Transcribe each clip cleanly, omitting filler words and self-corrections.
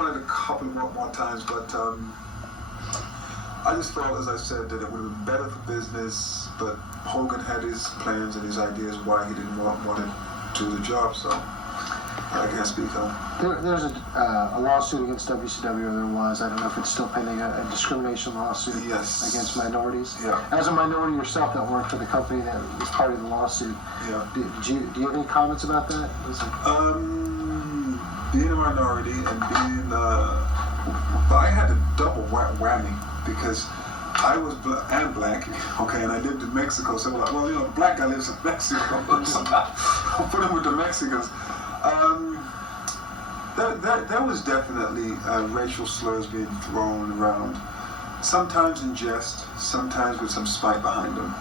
won it a couple more times, but I just felt, as I said, that it would have been better for business, but Hogan had his plans and his ideas why he didn't want to do the job, so I can't speak on it. There's a lawsuit against WCW, or there was. I don't know if it's still pending, a discrimination lawsuit against minorities. Yeah. As a minority yourself that worked for the company that was part of the lawsuit, do you have any comments about that? Being a minority and being, I had a double whammy because I was black, okay, and I lived in Mexico, so like, well, the black guy lives in Mexico, I'll put him with the Mexicans. There was definitely racial slurs being thrown around, sometimes in jest, sometimes with some spite behind them.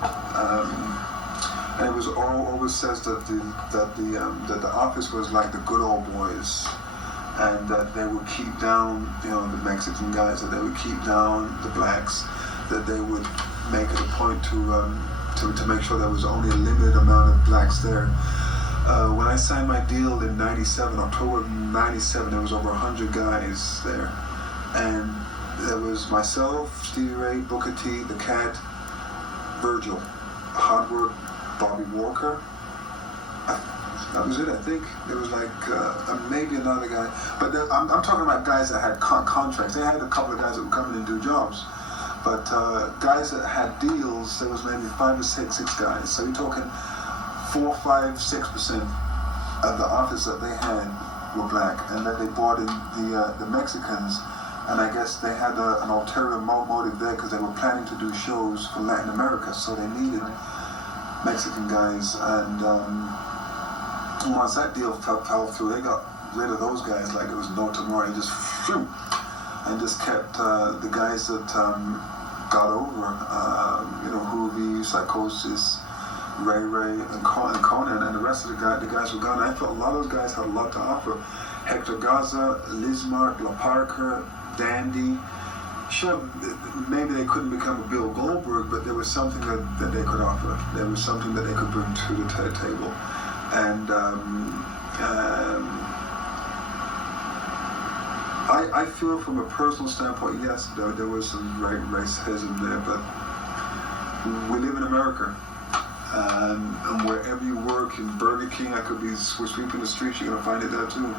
And it was always says that the office was like the good old boys, and that they would keep down, the Mexican guys, that they would keep down the blacks, that they would make it a point to make sure there was only a limited amount of blacks there. When I signed my deal in '97, October '97, there was over 100 guys there, and there was myself, Stevie Ray, Booker T, the Cat, Virgil, Hardwood, Bobby Walker. That was it, I think. There was like maybe another guy, but I'm talking about guys that had contracts. They had a couple of guys that would come in and do jobs, but guys that had deals, there was maybe 5 or 6 guys. So you're talking 4, 5, 6% of the office that they had were black, and that they brought in the Mexicans, and I guess they had an ulterior motive there because they were planning to do shows for Latin America, so they needed Mexican guys, and once that deal fell through, they got rid of those guys like it was no tomorrow. They just phew, and just kept the guys that got over, Hoovy, Psychosis, Ray, and Conan, and the rest of the guys were gone. I felt a lot of those guys had a lot to offer. Hector Garza, Lismark, La Parker, Dandy. Sure, maybe they couldn't become a Bill Goldberg, but there was something that they could offer. There was something that they could bring to the table. And I feel from a personal standpoint, yes, there was some racism there, but we live in America. And wherever you work, in Burger King, I could be sweeping the streets, you're going to find it there too.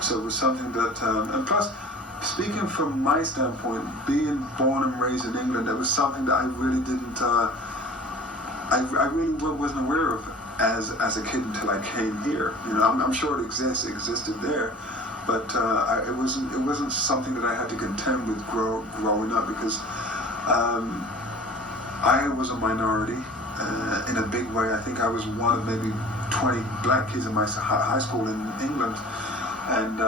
So it was something that, and plus, speaking from my standpoint, being born and raised in England, that was something that I really didn't, I really wasn't aware of as a kid until I came here. I'm sure it existed there, but it wasn't something that I had to contend with growing up, because I was a minority in a big way. I think I was one of maybe 20 black kids in my high school in England, and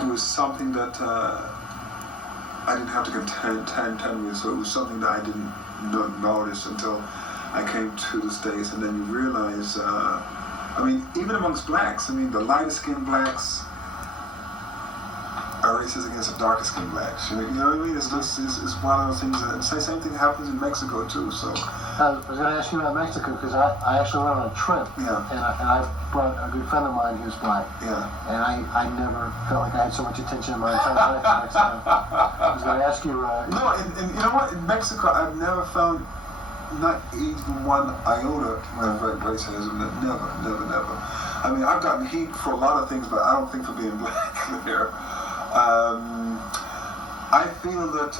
it was something that I didn't have to contend with, so it was something that I didn't notice until I came to the States, and then you realize, even amongst blacks, the lighter skinned blacks are racist against the darker skinned blacks. You know what I mean? It's one of those things that, same thing happens in Mexico too, so. I was going to ask you about Mexico, because I actually went on a trip, and I brought a good friend of mine who's black, and I never felt like I had so much attention in my entire life in Mexico. I was going to ask you... No, and you know what? In Mexico, I've never found not even one iota of racism. Never. I've gotten heat for a lot of things, but I don't think for being black there. I feel that...